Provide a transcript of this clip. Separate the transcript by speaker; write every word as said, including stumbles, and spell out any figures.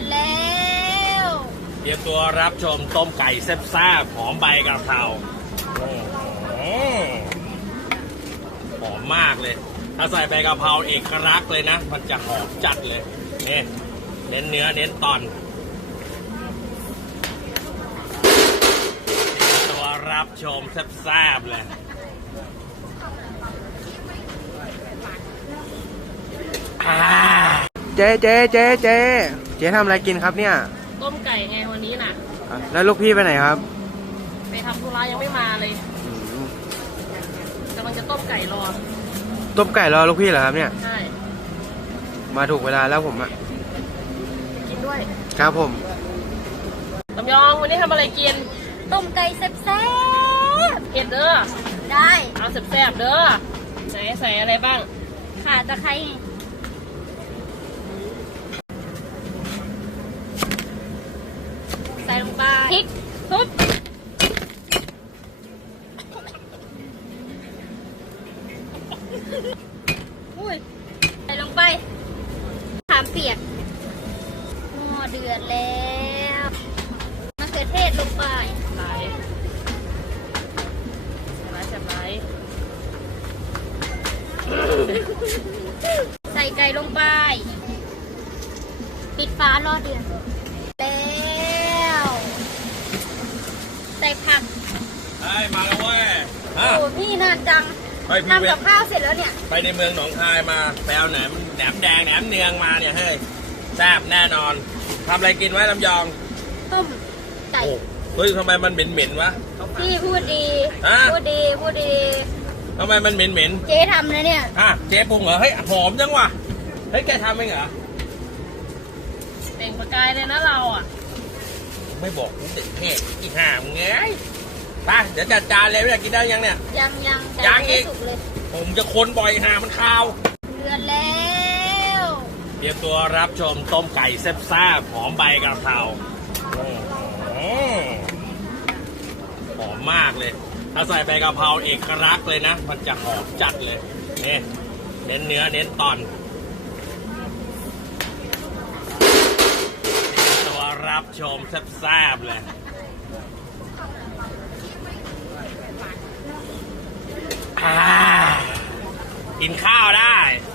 Speaker 1: แล้ว
Speaker 2: เตรียมตัวรับชมต้มไก่แซ่บๆหอมใบกะเพราหอมมากเลยถ้าใส่ใบกะเพราเอกลักษณ์เลยนะมันจะหอมจัดเลยนี่เน้นเนื้อเน้นตอนตัวรับชมแซ่บๆเลย
Speaker 3: เจ๊เจ๊เจ๊เจ๊เจ๊ทำอะไรกินครับเนี่ย
Speaker 1: ต้มไก่ไงวันนี้น่ะ
Speaker 3: แล้วลูกพี่ไปไหนครับ
Speaker 1: ไปทำธุระยังไม่มาเลยกำลังจะต้มไก่รอ
Speaker 3: ต้มไก่รอลูกพี่เหรอครับเนี่ย
Speaker 1: ใช่
Speaker 3: มาถูกเวลาแล้วผมอะ
Speaker 1: กินด้วย
Speaker 3: ครับผม
Speaker 1: ลำยองวันนี้ทำอะไรกิน
Speaker 4: ต้มไก่แซ่บ
Speaker 1: ๆเผ็ดเด้อ
Speaker 4: ได้
Speaker 1: เอาแซ่บๆเด้อใส่ใส่อะไรบ้าง
Speaker 4: ข่าตะไคร้ใส่ลงไป
Speaker 1: พริกทุบ
Speaker 4: อุ้ยใส่ลงไปขามเปียกหม้อเดือดแล้วมะเขือเทศลงไป
Speaker 1: ไหลไหลจับไหล
Speaker 4: ใส่ไก่ลงไปปิดฝารอเดือดแล้วใส่ผัก
Speaker 2: ไอ้มาแล้วเว้ย
Speaker 4: โอ้พี่นานจังทำกับข้าวเสร็จแล้วเนี่ย
Speaker 2: ไปในเมืองหนองคายมาแปลวแหนมแหนมแดงแหนมเนืองมาเนี่ยเฮ้ยแซ่บแน่นอนทำอะไรกินไว้ลำยอง
Speaker 4: ต้มไก่
Speaker 2: เฮ้ยทำไมมันเหม็นเหม็นวะ
Speaker 4: พี่พูดดีพูดดีพูดดี
Speaker 2: ทำไมมันเหม็นเหม็น
Speaker 4: เจ๊ทำนะเนี่ย
Speaker 2: อ่ะเจ๊ปรุงเหรอเฮ้ยหอมจังวะเฮ้ยแกทำเองเหรอ
Speaker 1: เต่งประกายเลยนะเราอ่ะ
Speaker 2: ไม่บอกกูเด็กแค่อีห่ามึงไงไปเดี๋ยวจัดจานเลยไม่อยากกินได้ยังเนี่ย
Speaker 4: ยังยัง
Speaker 2: ยังอีกผมจะคนบ่อยห่ามันคาว
Speaker 4: เดือดแล้ว
Speaker 2: เตรียมตัวรับชมต้มไก่แซ่บๆหอมใบกะเพราหอมมากเลยถ้าใส่ใบกะเพราเอกลักษณ์เลยนะมันจะหอมจัดเลยนี่เน้นเนื้อเน้นตอนตัวรับชมแซ่บๆเลยกินข้าวได้